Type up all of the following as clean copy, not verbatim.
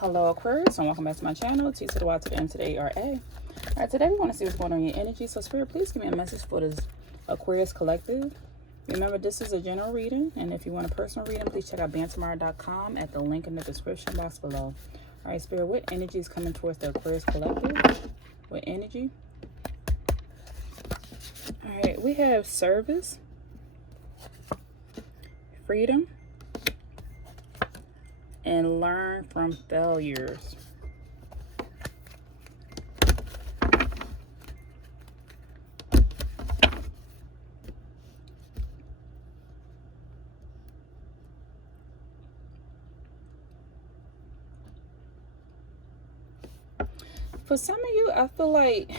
Hello Aquarius, and welcome back to my channel. T to the Y to the N to the A-R-A. Alright, today we want to see what's going on in your energy. So Spirit, please give me a message for this Aquarius collective. Remember, this is a general reading, and if you want a personal reading, please check out bantamara.com at the link in the description box below. Alright, Spirit, what energy is coming towards the Aquarius collective? What energy? Alright, we have service, freedom, and learn from failures. For some of you, I feel like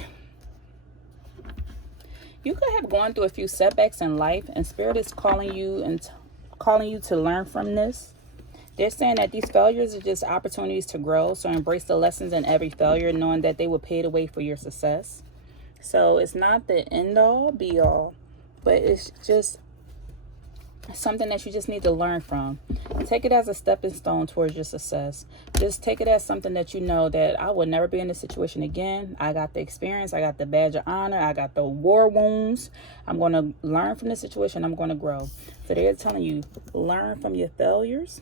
you could have gone through a few setbacks in life, and Spirit is calling you to learn from this. They're saying that these failures are just opportunities to grow. So embrace the lessons in every failure, knowing that they will pave the way for your success. So it's not the end all be all, but it's just something that you just need to learn from. Take it as a stepping stone towards your success. Just take it as something that you know that I will never be in this situation again. I got the experience. I got the badge of honor. I got the war wounds. I'm going to learn from this situation. I'm going to grow. So they're telling you, learn from your failures.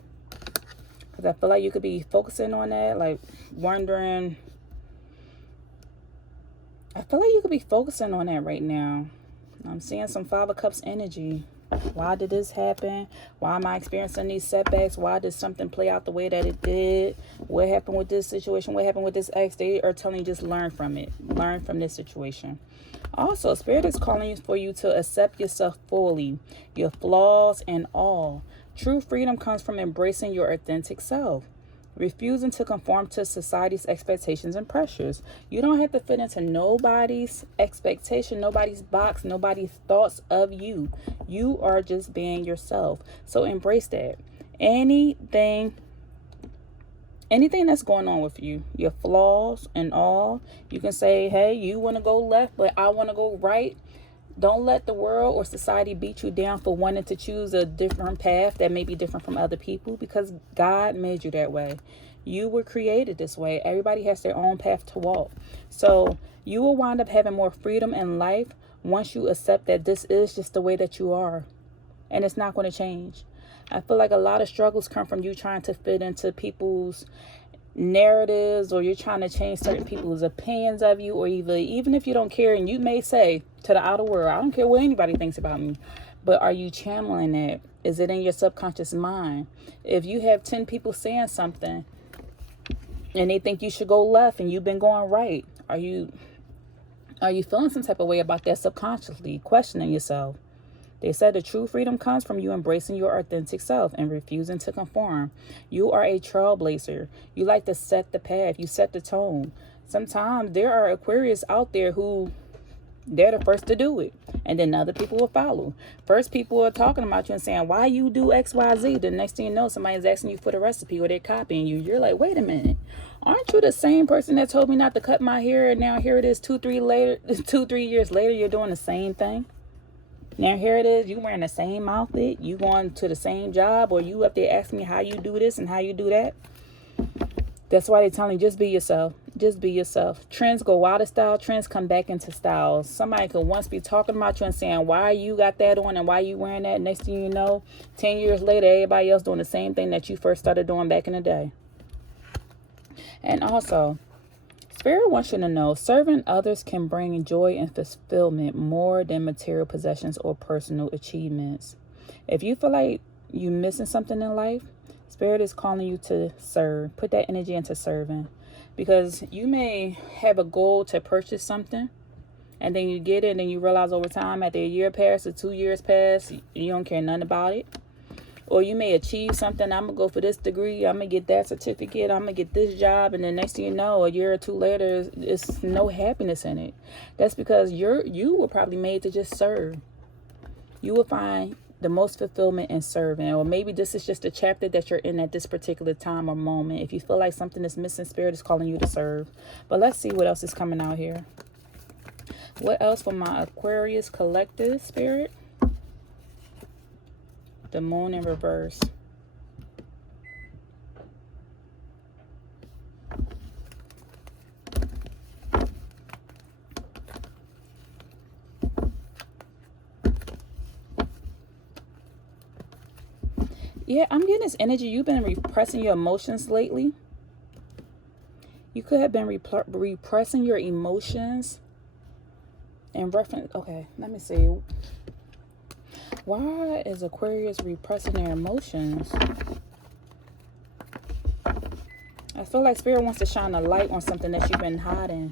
Because I feel like you could be focusing on that, like wondering. I feel like you could be focusing on that right now. I'm seeing some Five of Cups energy. Why did this happen? Why am I experiencing these setbacks? Why did something play out the way that it did? What happened with this situation? What happened with this ex? They are telling you just learn from it. Learn from this situation. Also, Spirit is calling you for you to accept yourself fully, your flaws and all. True freedom comes from embracing your authentic self, refusing to conform to society's expectations and pressures. You don't have to fit into nobody's expectation, nobody's box, nobody's thoughts of you. You are just being yourself. So embrace that. Anything that's going on with you, your flaws and all, you can say, hey, you want to go left, but I want to go right. Don't let the world or society beat you down for wanting to choose a different path that may be different from other people, because God made you that way. You were created this way. Everybody has their own path to walk. So you will wind up having more freedom in life once you accept that this is just the way that you are. And it's not going to change. I feel like a lot of struggles come from you trying to fit into people's narratives, or you're trying to change certain people's opinions of you, or even if you don't care, and you may say to the outer world, I don't care what anybody thinks about me, but are you channeling that? Is it in your subconscious mind? If you have 10 people saying something and they think you should go left and you've been going right, are you feeling some type of way about that subconsciously, questioning yourself? They said the true freedom comes from you embracing your authentic self and refusing to conform. You are a trailblazer. You like to set the path. You set the tone. Sometimes there are Aquarius out there who they're the first to do it, and then other people will follow. First, people are talking about you and saying, why you do X, Y, Z? The next thing you know, somebody's asking you for the recipe, or they're copying you. You're like, wait a minute. Aren't you the same person that told me not to cut my hair? And now here it is 2-3 years later, you're doing the same thing. Now here it is, you wearing the same outfit, you going to the same job, or you up there asking me how you do this and how you do that. That's why they're telling you, just be yourself. Just be yourself. Trends go out of style. Trends come back into style. Somebody could once be talking about you and saying, why you got that on and why you wearing that? Next thing you know, 10 years later, everybody else doing the same thing that you first started doing back in the day. And also, Spirit wants you to know, serving others can bring joy and fulfillment more than material possessions or personal achievements. If you feel like you're missing something in life, Spirit is calling you to serve. Put that energy into serving. Because you may have a goal to purchase something, and then you get it, and then you realize over time, after a year passed or 2 years passed, you don't care nothing about it. Or you may achieve something. I'm going to go for this degree. I'm going to get that certificate. I'm going to get this job. And then next thing you know, a year or two later, it's no happiness in it. That's because you were probably made to just serve. You will find the most fulfillment in serving. Or maybe this is just a chapter that you're in at this particular time or moment. If you feel like something is missing, Spirit is calling you to serve. But let's see what else is coming out here. What else for my Aquarius collective, Spirit? The Moon in reverse. Yeah, I'm getting this energy. You've been repressing your emotions lately. You could have been repressing your emotions in reference. Okay, let me see. Why is Aquarius repressing their emotions? I feel like Spirit wants to shine a light on something that you've been hiding.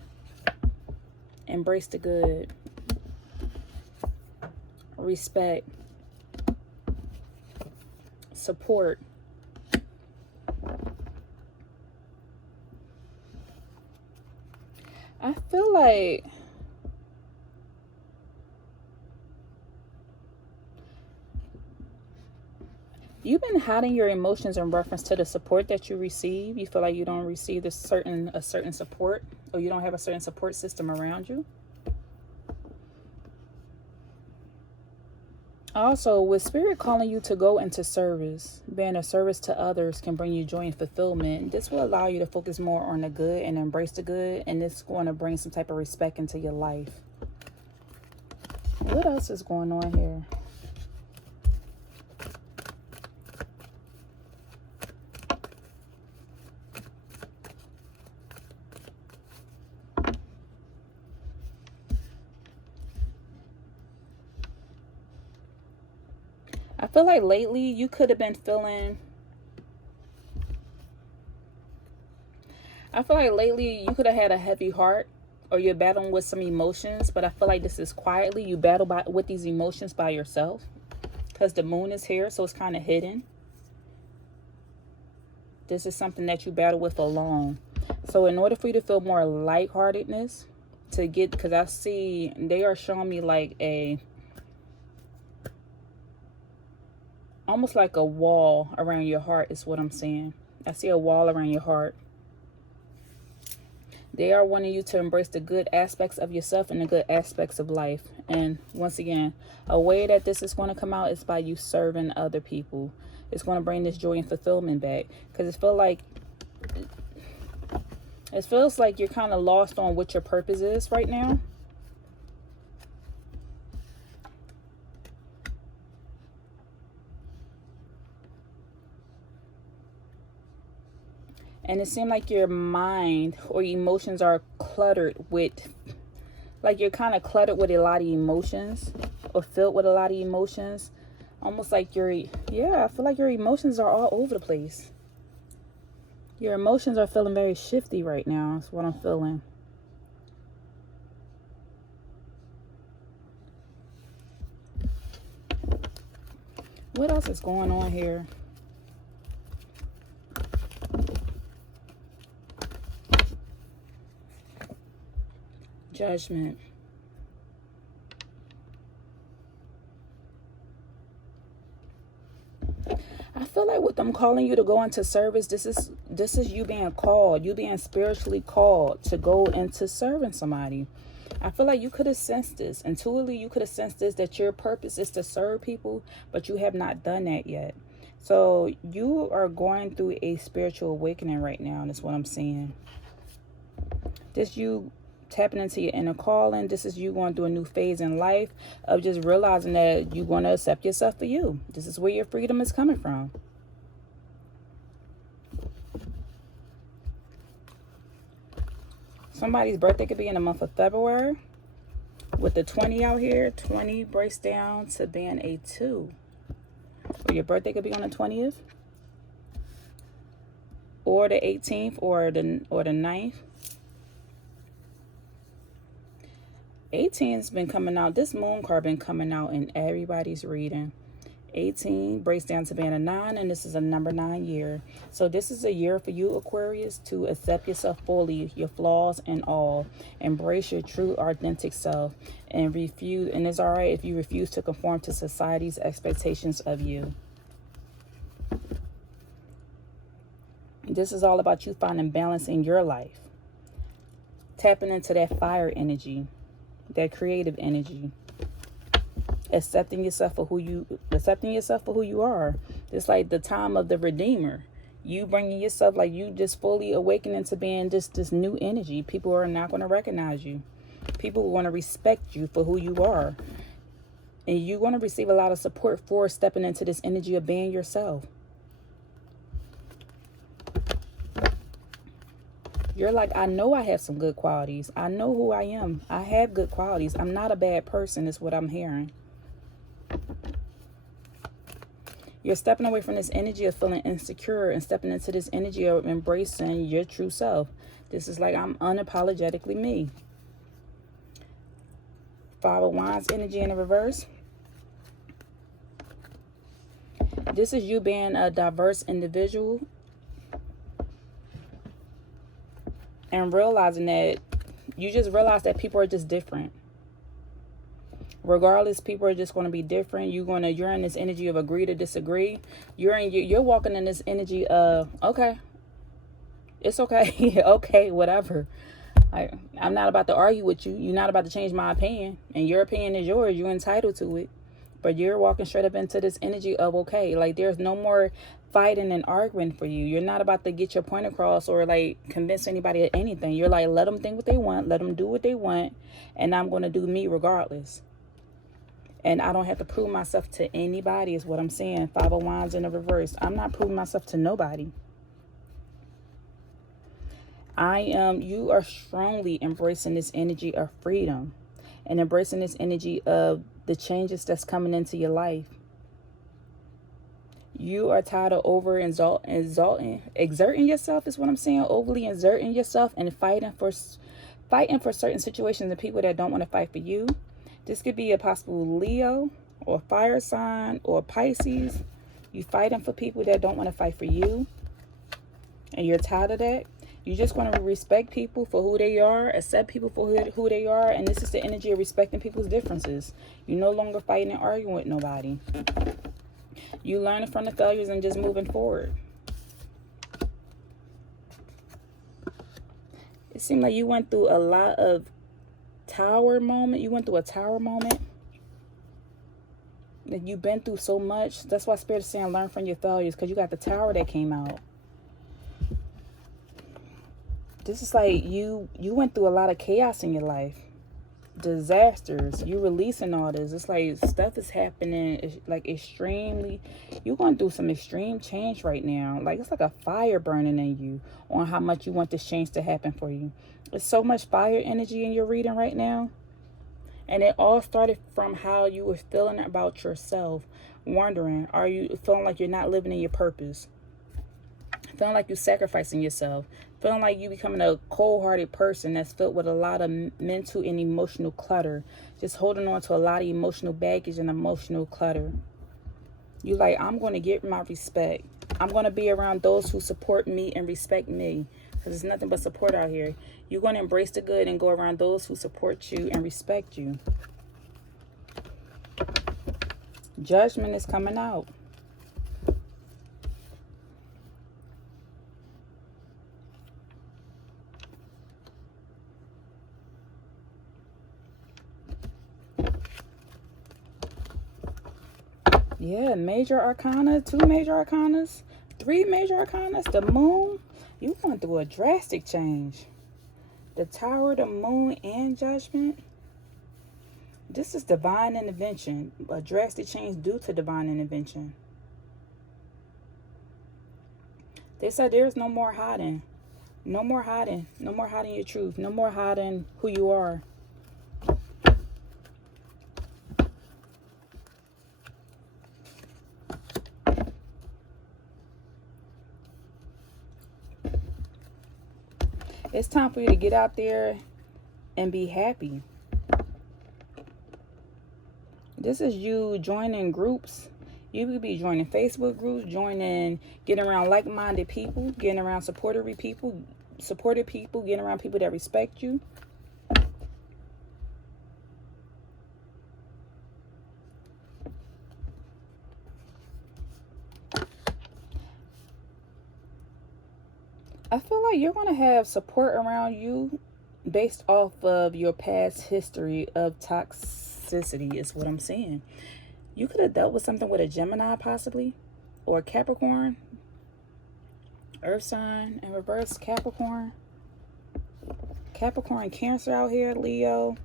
Embrace the good. Respect. Support. I feel like you've been hiding your emotions in reference to the support that you receive. You feel like you don't receive a certain support, or you don't have a certain support system around you. Also, with Spirit calling you to go into service, being a service to others can bring you joy and fulfillment. This will allow you to focus more on the good and embrace the good, and it's going to bring some type of respect into your life. What else is going on here? I feel like lately you could have been feeling... I feel like lately you could have had a heavy heart, or you're battling with some emotions, but I feel like this is quietly. You battle with these emotions by yourself because the moon is here, so it's kind of hidden. This is something that you battle with alone. So in order for you to feel more lightheartedness, to get, because I see they are showing me like almost like a wall around your heart is what I'm saying. I see a wall around your heart. They are wanting you to embrace the good aspects of yourself and the good aspects of life. And once again, a way that this is going to come out is by you serving other people. It's going to bring this joy and fulfillment back. Because it feels like you're kind of lost on what your purpose is right now. And it seemed like your mind or emotions are cluttered with, like you're kind of cluttered with a lot of emotions, or filled with a lot of emotions. Almost like I feel like your emotions are all over the place. Your emotions are feeling very shifty right now. That's what I'm feeling. What else is going on here? Judgment. I feel like with them calling you to go into service, this is you being called, you being spiritually called to go into serving somebody. I feel like you could have sensed this. Intuitively, you could have sensed this, that your purpose is to serve people, but you have not done that yet. So you are going through a spiritual awakening right now. That's what I'm seeing. This you tapping into your inner calling. This is you going through a new phase in life of just realizing that you're going to accept yourself for you. This is where your freedom is coming from. Somebody's birthday could be in the month of February. With the 20 out here, 20 breaks down to being a 2. Or your birthday could be on the 20th. Or the 18th or the 9th. 18's been coming out. This moon card been coming out in everybody's reading. 18 breaks down to being a 9, and this is a number 9 year. So this is a year for you, Aquarius, to accept yourself fully, your flaws and all. Embrace your true, authentic self, and refuse. And it's all right if you refuse to conform to society's expectations of you. This is all about you finding balance in your life. Tapping into that fire energy, that creative energy. Accepting yourself for who you are. It's like the time of the Redeemer. You bringing yourself, like you just fully awakening to being just this new energy. People are not going to recognize you. People want to respect you for who you are. And you're going to receive a lot of support for stepping into this energy of being yourself. You're like, I know I have some good qualities. I know who I am. I have good qualities. I'm not a bad person is what I'm hearing. You're stepping away from this energy of feeling insecure and stepping into this energy of embracing your true self. This is like, I'm unapologetically me. Five of Wands energy in the reverse. This is you being a diverse individual and realizing that you just realize that people are just different. Regardless, people are just going to be different. You're in this energy of agree to disagree. You're walking in this energy of, okay, it's okay. Okay, whatever. I'm not about to argue with you. You're not about to change my opinion, and your opinion is yours. You're entitled to it. But you're walking straight up into this energy of, okay, like there's no more fighting and arguing for you. You're not about to get your point across or like convince anybody of anything. You're like, let them think what they want, let them do what they want, and I'm going to do me regardless. And I don't have to prove myself to anybody is what I'm saying. Five of Wands in the reverse. I'm not proving myself to nobody. You are strongly embracing this energy of freedom and embracing this energy of the changes that's coming into your life. You are tired of exerting yourself is what I'm saying. Overly exerting yourself and fighting for certain situations and people that don't want to fight for you. This could be a possible Leo or fire sign or Pisces. You fighting for people that don't want to fight for you. And you're tired of that. You just want to respect people for who they are, accept people for who they are. And this is the energy of respecting people's differences. You're no longer fighting and arguing with nobody. You learning from the failures and just moving forward. It seemed like you went through a lot of tower moment. You went through a tower moment. That you've been through so much. That's why Spirit is saying learn from your failures, because you got the tower that came out. This is like you went through a lot of chaos in your life. Disasters. You releasing all this. It's like stuff is happening like extremely. You're going through some extreme change right now. Like it's like a fire burning in you on how much you want this change to happen for you. There's so much fire energy in your reading right now. And it all started from how you were feeling about yourself. Wondering, are you feeling like you're not living in your purpose? Feeling like you're sacrificing yourself. Feeling like you becoming a cold-hearted person that's filled with a lot of mental and emotional clutter. Just holding on to a lot of emotional baggage and emotional clutter. You like, I'm going to get my respect. I'm going to be around those who support me and respect me. Because there's nothing but support out here. You're going to embrace the good and go around those who support you and respect you. Judgment is coming out. Yeah, major arcana, 2 major arcanas, 3 major arcanas, the moon. You went through a drastic change. The tower, the moon, and judgment. This is divine intervention. A drastic change due to divine intervention. They said there's no more hiding. No more hiding. No more hiding your truth. No more hiding who you are. It's time for you to get out there and be happy. This is you joining groups. You could be joining Facebook groups, getting around like-minded people, getting around supportive people, getting around people that respect you. I feel like you're going to have support around you based off of your past history of toxicity is what I'm saying. You could have dealt with something with a Gemini possibly, or Capricorn, Earth sign in reverse, Capricorn, Cancer out here, Leo.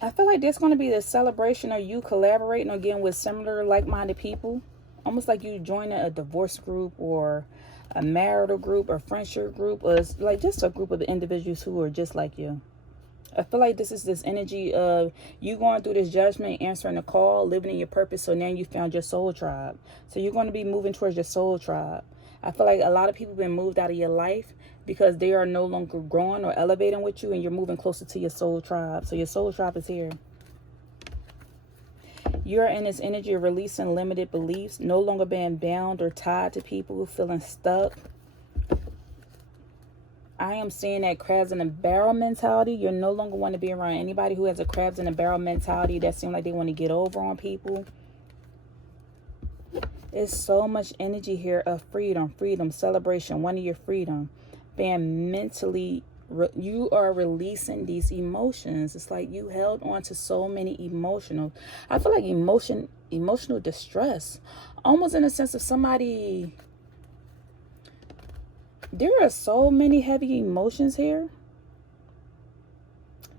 I feel like there's going to be the celebration of you collaborating again with similar like-minded people. Almost like you joining a divorce group or a marital group or friendship group, or it's like just a group of individuals who are just like you. I feel like this is this energy of you going through this judgment, answering the call, living in your purpose. So now you found your soul tribe. So you're going to be moving towards your soul tribe. I feel like a lot of people have been moved out of your life because they are no longer growing or elevating with you, and you're moving closer to your soul tribe. So your soul tribe is here. You're in this energy of releasing limited beliefs, no longer being bound or tied to people, feeling stuck. I am seeing that crabs in a barrel mentality. You're no longer want to be around anybody who has a crabs in a barrel mentality that seems like they want to get over on people. It's so much energy here of freedom, celebration, wanting your freedom, being mentally, you are releasing these emotions. It's like you held on to so many I feel like emotional distress, almost in a sense of somebody. There are so many heavy emotions here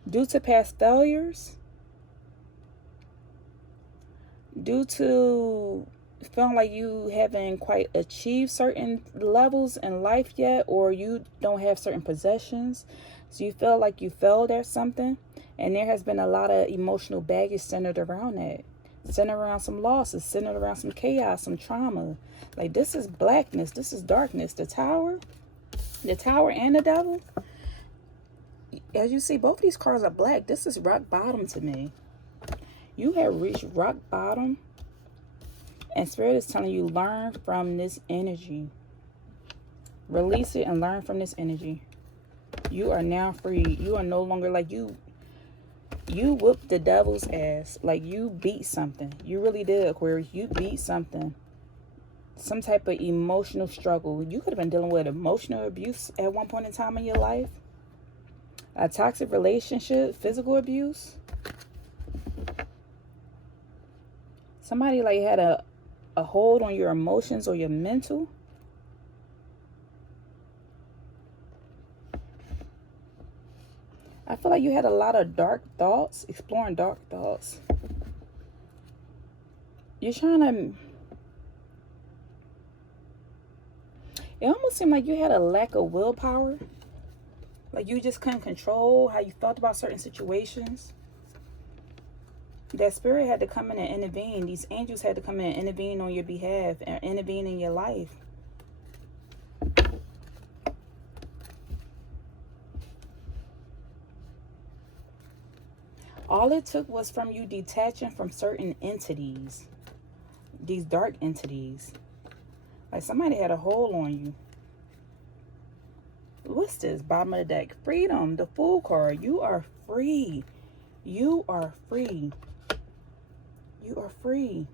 due to past failures, due to feeling like you haven't quite achieved certain levels in life yet, or you don't have certain possessions. So you feel like you failed at something, and there has been a lot of emotional baggage centered around that. Centered around some losses, centered around some chaos, some trauma. Like this is blackness, this is darkness. The tower and the devil. As you see, both of these cards are black. This is rock bottom to me. You have reached rock bottom, and Spirit is telling you, learn from this energy. Release it and learn from this energy. You are now free. You are no longer like you whooped the devil's ass. Like you beat something. You really did, Aquarius. You beat something. Some type of emotional struggle. You could have been dealing with emotional abuse at one point in time in your life. A toxic relationship, physical abuse. Somebody like had a hold on your emotions or your mental. I feel like you had a lot of dark thoughts, exploring dark thoughts. You're trying to... It almost seemed like you had a lack of willpower. Like you just couldn't control how you felt about certain situations. That Spirit had to come in and intervene. These angels had to come in and intervene on your behalf and intervene in your life. All it took was from you detaching from certain entities. These dark entities. Like somebody had a hold on you. What's this? Bottom of the deck. Freedom. The Fool card. You are free. You are free. You are free.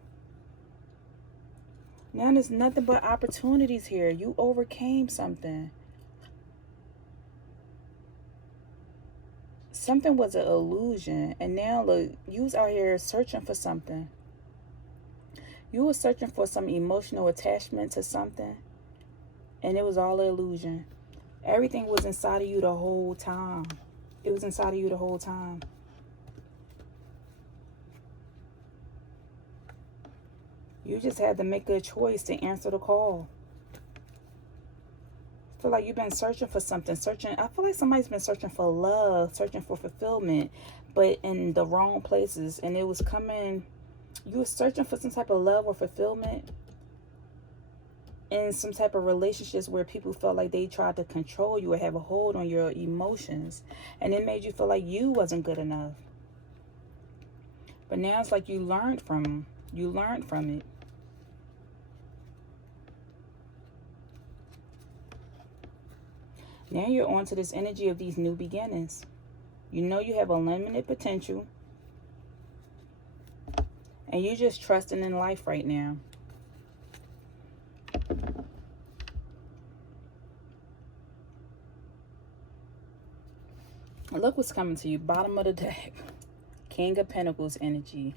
Now there's nothing but opportunities here. You overcame something. Something was an illusion. And now look, you was out here searching for something. You were searching for some emotional attachment to something. And it was all an illusion. Everything was inside of you the whole time. It was inside of you the whole time. You just had to make a choice to answer the call. I feel like you've been searching for something. I feel like somebody's been searching for love, searching for fulfillment, but in the wrong places. And it was coming... You were searching for some type of love or fulfillment in some type of relationships where people felt like they tried to control you or have a hold on your emotions. And it made you feel like you wasn't good enough. But now it's like you learned from it. Now you're on to this energy of these new beginnings. You know you have unlimited potential. And you're just trusting in life right now. Look what's coming to you. Bottom of the deck. King of Pentacles energy.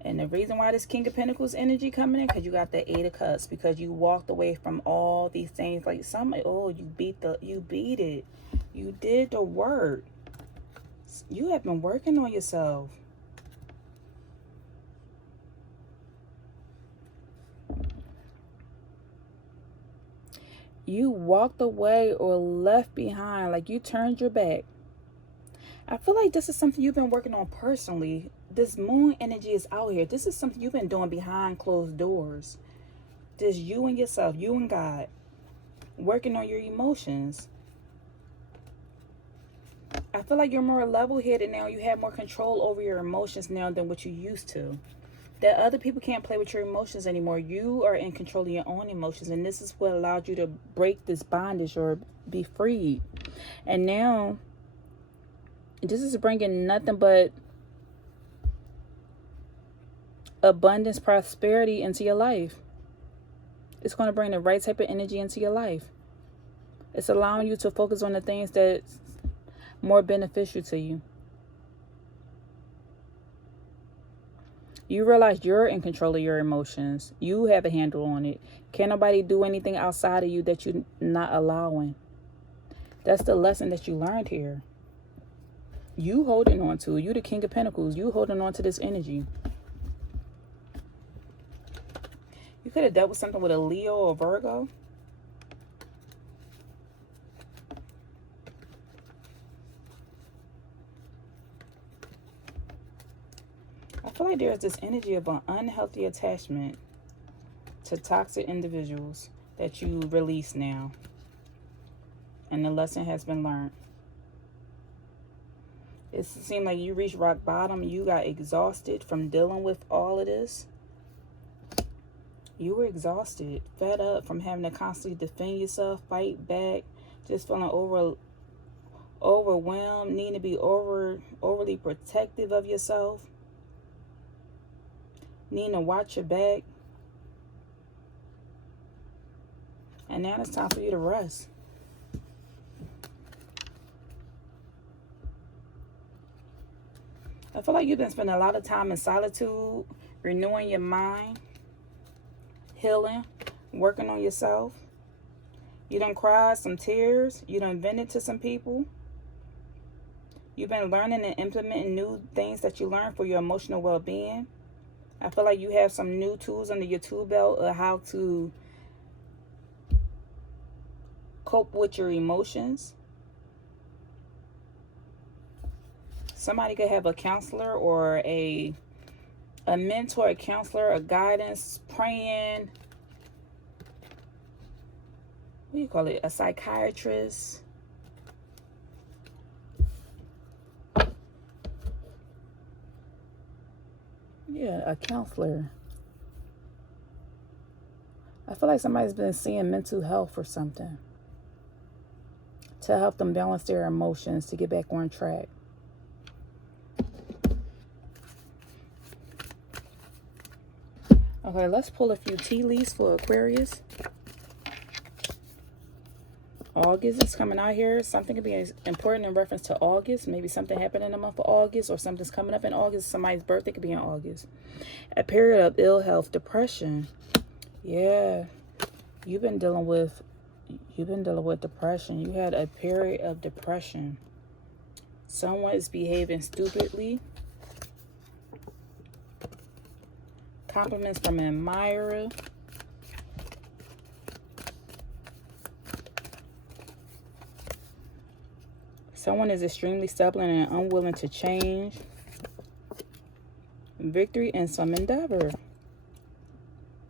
And the reason why this King of Pentacles energy coming in, because you got the Eight of Cups. Because you walked away from all these things. Like you beat it. You did the work. You have been working on yourself. You walked away or left behind, like you turned your back. I feel like this is something you've been working on personally. This moon energy is out here. This is something you've been doing behind closed doors. This you and yourself, you and God, working on your emotions. I feel like you're more level-headed now. You have more control over your emotions now than what you used to. That other people can't play with your emotions anymore. You are in control of your own emotions. And this is what allowed you to break this bondage or be freed. And now, this is bringing nothing but abundance, prosperity into your life. It's going to bring the right type of energy into your life. It's allowing you to focus on the things that's more beneficial to you. You realize you're in control of your emotions. You have a handle on it. Can't nobody do anything outside of you that you're not allowing. That's the lesson that you learned here. You holding on to. You the King of Pentacles. You holding on to this energy. You could have dealt with something with a Leo or Virgo. I feel like there's this energy of an unhealthy attachment to toxic individuals that you release now. And the lesson has been learned. It seemed like you reached rock bottom. You got exhausted from dealing with all of this. You were exhausted, fed up from having to constantly defend yourself, fight back, just feeling overwhelmed, needing to be overly protective of yourself, needing to watch your back. And now it's time for you to rest. I feel like you've been spending a lot of time in solitude, renewing your mind, healing, working on yourself. You done cried some tears. You done vented to some people. You've been learning and implementing new things that you learned for your emotional well-being. I feel like you have some new tools under your tool belt of how to cope with your emotions. Somebody could have a counselor or a mentor, a counselor, a guidance, praying. What do you call it? A psychiatrist. Yeah, a counselor. I feel like somebody's been seeing mental health or something to help them balance their emotions, to get back on track. Okay, let's pull a few tea leaves for Aquarius. August is coming out here. Something could be important in reference to August. Maybe something happened in the month of August, or something's coming up in August. Somebody's birthday could be in August. A period of ill health, depression. Yeah, you've been dealing with depression. You had a period of depression. Someone is behaving stupidly. Compliments from an admirer. Someone is extremely stubborn and unwilling to change. Victory in some endeavor.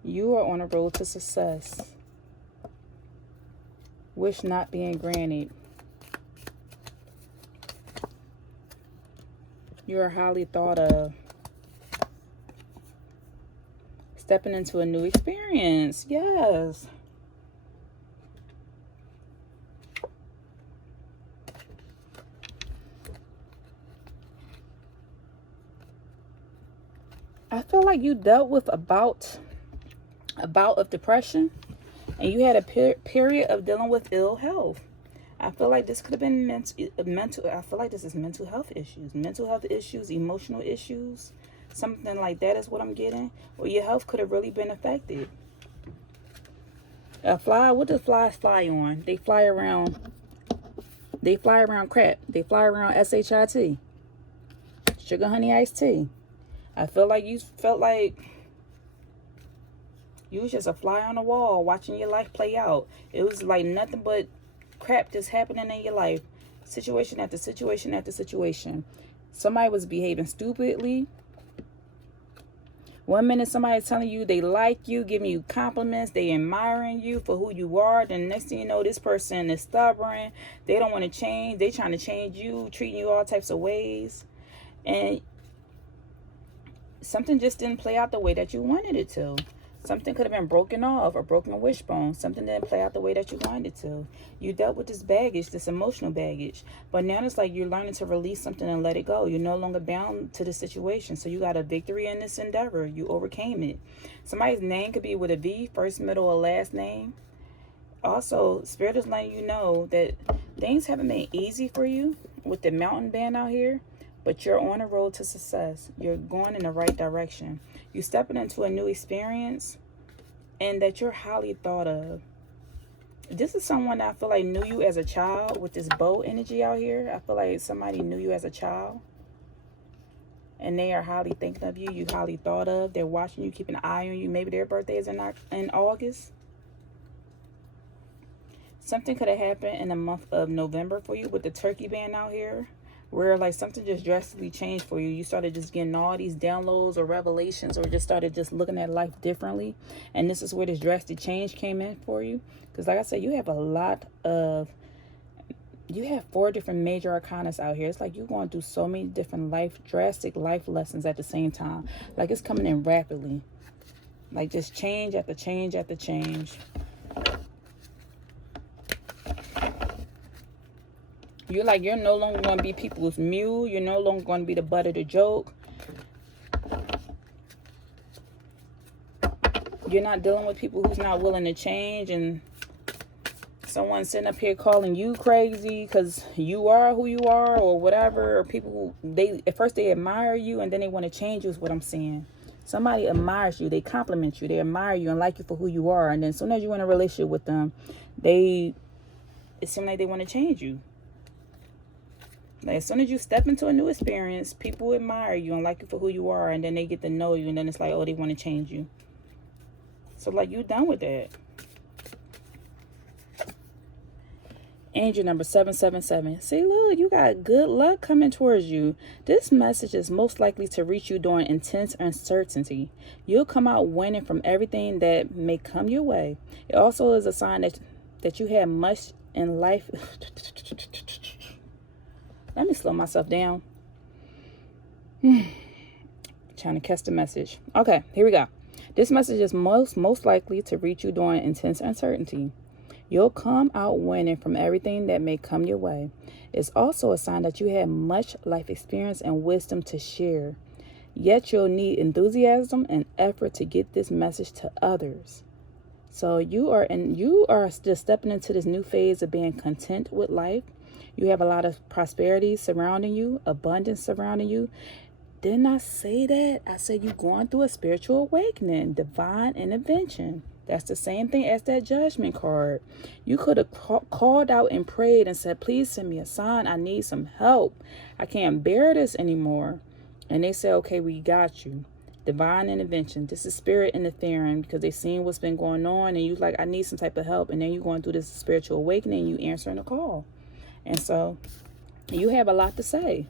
You are on a road to success. Wish not being granted. You are highly thought of. Stepping into a new experience. Yes. I feel like you dealt with a bout of depression, and you had a period of dealing with ill health. I feel like this could have been mental. I feel like this is mental health issues, emotional issues. Something like that is what I'm getting. Or your health could have really been affected. A fly, what does flies fly on? They fly around crap. They fly around SHIT. Sugar, honey, iced tea. I feel like you felt like You was just a fly on the wall watching your life play out. It was like nothing but crap just happening in your life. Situation after situation after situation. Somebody was behaving stupidly. One minute somebody's telling you they like you, giving you compliments, they admiring you for who you are. Then next thing you know, this person is stubborn. They don't want to change. They trying to change you, treating you all types of ways. And something just didn't play out the way that you wanted it to. Something could have been broken off, a broken wishbone. Something didn't play out the way that you wanted it to. You dealt with this baggage, this emotional baggage. But now it's like you're learning to release something and let it go. You're no longer bound to the situation. So you got a victory in this endeavor. You overcame it. Somebody's name could be with a V, first, middle, or last name. Also, Spirit is letting you know that things haven't been easy for you with the mountain band out here. But you're on a road to success. You're going in the right direction. You're stepping into a new experience and that you're highly thought of. This is someone that I feel like knew you as a child with this bow energy out here. I feel like somebody knew you as a child. And they are highly thinking of you. You highly thought of. They're watching you, keeping an eye on you. Maybe their birthday is in August. Something could have happened in the month of November for you with the turkey band out here, where like something just drastically changed for you. You started just getting all these downloads or revelations, or just started just looking at life differently. And this is where this drastic change came in for you. Because like I said, you have you have 4 different major arcanas out here. It's like you're going through so many different drastic life lessons at the same time. Like it's coming in rapidly. Like just change after change after change. You're no longer going to be people's mule. You're no longer going to be the butt of the joke. You're not dealing with people who's not willing to change, and someone sitting up here calling you crazy because you are who you are or whatever. Or people who, at first they admire you and then they want to change you is what I'm saying. Somebody admires you. They compliment you. They admire you and like you for who you are. And then as soon as you're in a relationship with them, it seems like they want to change you. Like as soon as you step into a new experience, people admire you and like you for who you are, and then they get to know you, and then it's like, oh, they want to change you. So like you're done with that. Angel number 777. See, look, you got good luck coming towards you. This message is most likely to reach you during intense uncertainty. You'll come out winning from everything that may come your way. It also is a sign that you have much in life. Let me slow myself down. Trying to catch the message. Okay, here we go. This message is most likely to reach you during intense uncertainty. You'll come out winning from everything that may come your way. It's also a sign that you have much life experience and wisdom to share. Yet you'll need enthusiasm and effort to get this message to others. So you are still stepping into this new phase of being content with life. You have a lot of prosperity surrounding you, abundance surrounding you. Didn't I say that? I said you're going through a spiritual awakening, divine intervention. That's the same thing as that judgment card. You could have called out and prayed and said, please send me a sign. I need some help. I can't bear this anymore. And they said, okay, we got you. Divine intervention. This is spirit interfering because they seen what's been going on. And you like, I need some type of help. And then you're going through this spiritual awakening. You answering the call. And so you have a lot to say.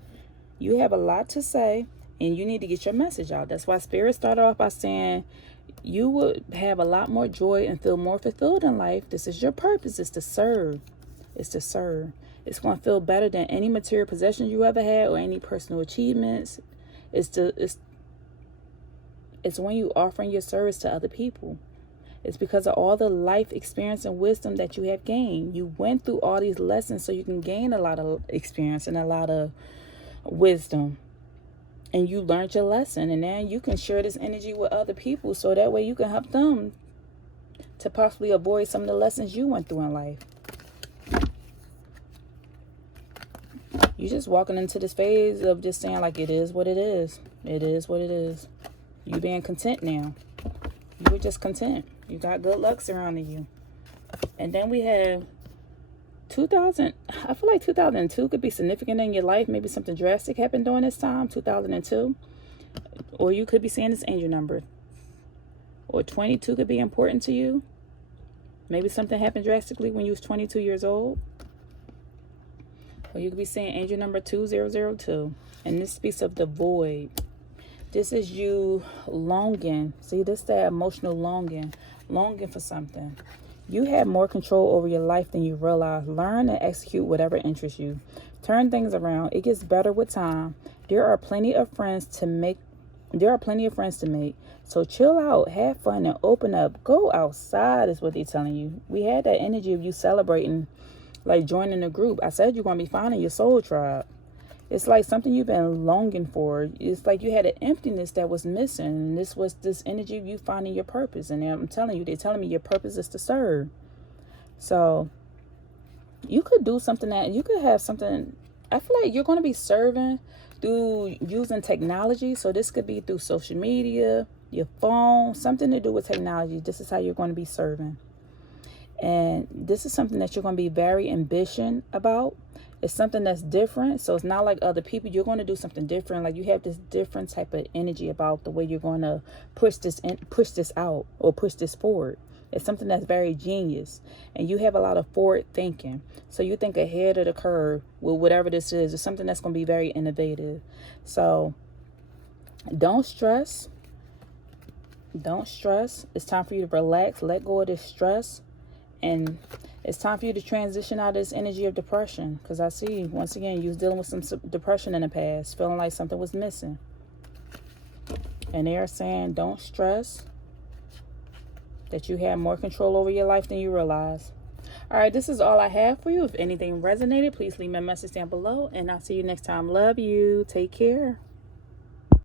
You have a lot to say, and you need to get your message out. That's why Spirit started off by saying you would have a lot more joy and feel more fulfilled in life. This is your purpose. It's to serve. It's to serve. It's going to feel better than any material possessions you ever had or any personal achievements. It's when you offering your service to other people. It's because of all the life experience and wisdom that you have gained. You went through all these lessons so you can gain a lot of experience and a lot of wisdom. And you learned your lesson. And now you can share this energy with other people so that way you can help them to possibly avoid some of the lessons you went through in life. You're just walking into this phase of just saying like, it is what it is. It is what it is. You being content now. You were just content. You got good luck surrounding you. And then we have 2000. I feel like 2002 could be significant in your life. Maybe something drastic happened during this time, 2002. Or you could be seeing this angel number. Or 22 could be important to you. Maybe something happened drastically when you was 22 years old. Or you could be saying angel number 2002. And this speaks of the void. This is you longing. See, this is that emotional longing. Longing for something. You have more control over your life than you realize. Learn and execute whatever interests you. Turn things around. It gets better with time. There are plenty of friends to make. So chill out, have fun, and open up. Go outside is what they're telling you. We had that energy of you celebrating, like joining a group. I said you're going to be finding your soul tribe. It's like something you've been longing for. It's like you had an emptiness that was missing. And this was this energy of you finding your purpose. And I'm telling you, they're telling me your purpose is to serve. So you could do something that you could have something. I feel like you're going to be serving through using technology. So this could be through social media, your phone, something to do with technology. This is how you're going to be serving. And this is something that you're going to be very ambitious about. It's something that's different. So it's not like other people. You're going to do something different. Like you have this different type of energy about the way you're going to push this out or push this forward. It's something that's very genius. And you have a lot of forward thinking. So you think ahead of the curve with whatever this is. It's something that's going to be very innovative. So don't stress. Don't stress. It's time for you to relax. Let go of this stress. And it's time for you to transition out of this energy of depression. Because I see, once again, you was dealing with some depression in the past. Feeling like something was missing. And they are saying, don't stress. That you have more control over your life than you realize. All right, this is all I have for you. If anything resonated, please leave me a message down below. And I'll see you next time. Love you. Take care.